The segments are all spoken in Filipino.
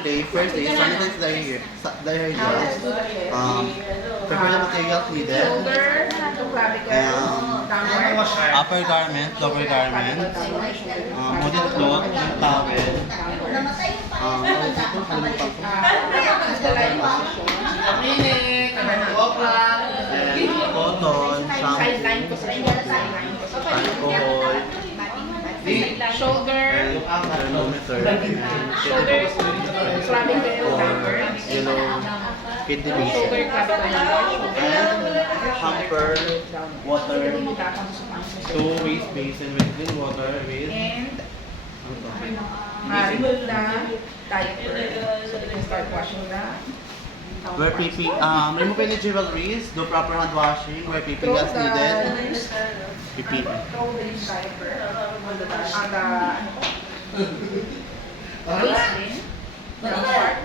Today, first is sanitize the hair gel. Prepare the materials needed. Upper garment, lower garment. Hooded cloth, towel. Cotton, shampoo, alcohol, Shoulder, thermometer, clavicle downwards, yellow, kidney basin, shoulder, clavicle downwards, and hamper, water, two waste basin with clean water with and remove the diaper. So we can start washing the wear PP, remove any jewelries, do proper hand washing, wear PP throw as needed, the PP. throw the diaper on the waist bin. Start washing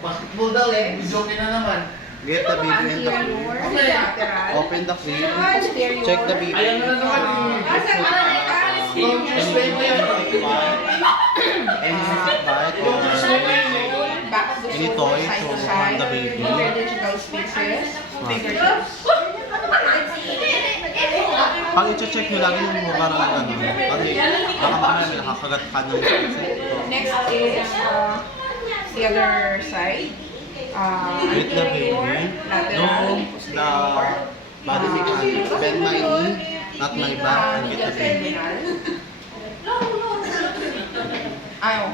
Basketball daw eh. Video na naman. Get the baby in the crib, anterior, lateral, open the crib, posterior, check the baby, Ayan na naman any sick bite or back of the any shoulder, toy side to to harm side, the baby. interdigital spaces, fingertips. Pag i-check nyo lagi yung mga parang ano, kasi baka mamaya may nakakagat ka ng Next is the other side. with the baby, Lateral, no, the body mechanics, bend my knee, not my back, and get the baby. Ayaw.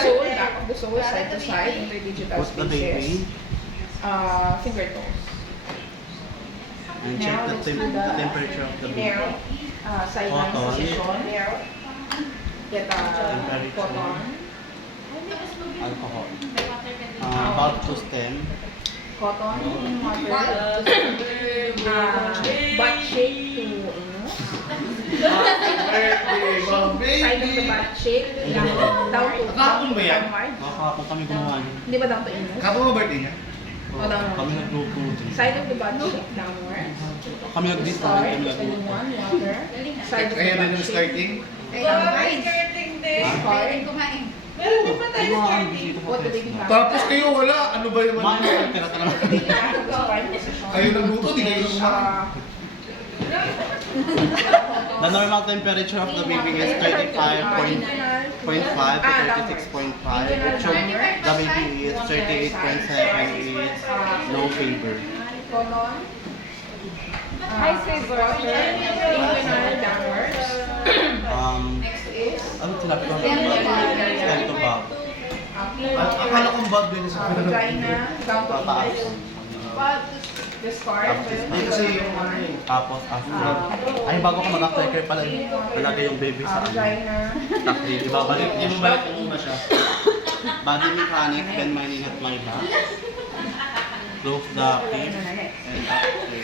Sole, back of the sole, side to side, interdigital Put the baby, spaces. Finger toes. and check the temperature of the baby. Narrow, sideline Cotton. position. Get a Temperature. cotton. Alcohol. About to stem. Cotton, water. Butt shake to, side of the butt shake. Down to, Nakapon ba yan? downward. Kapag kami gumawa niya. Hindi ba down to inus? Kapo mo birthday niya? O downward. Kami nagluto din. Side of the butt shake, downward. Kami nag-dis Start, namin, kami second nagluto. one, water. Side of the Kaya din butt yung shake. starting? Downward. Start. Ay, mga ang bisita ko. What the baby back. Tapos kayo wala. Ano ba yung Mga tira talaga. Baby back of the spine position. Kayo nagluto, di kayo kumain. The normal temperature of the baby is 35.5 to 36.5. It should, the baby is 38.7 is no fever. Colon. High fever. Inguinal downwards. Next is Ano sinabi ko? Stand to back. Akala kong bad din sa vagina down to Pataas. index. Discard. Hindi kasi yung ano eh. Tapos after. Ay, bago ka mag-aftercare pala, palagay yung baby sa ano. Vagina. Takli. Ibabalik niya. Ibabalik mo muna siya. Body mechanics, bend my knee at my back. Close the hip and after.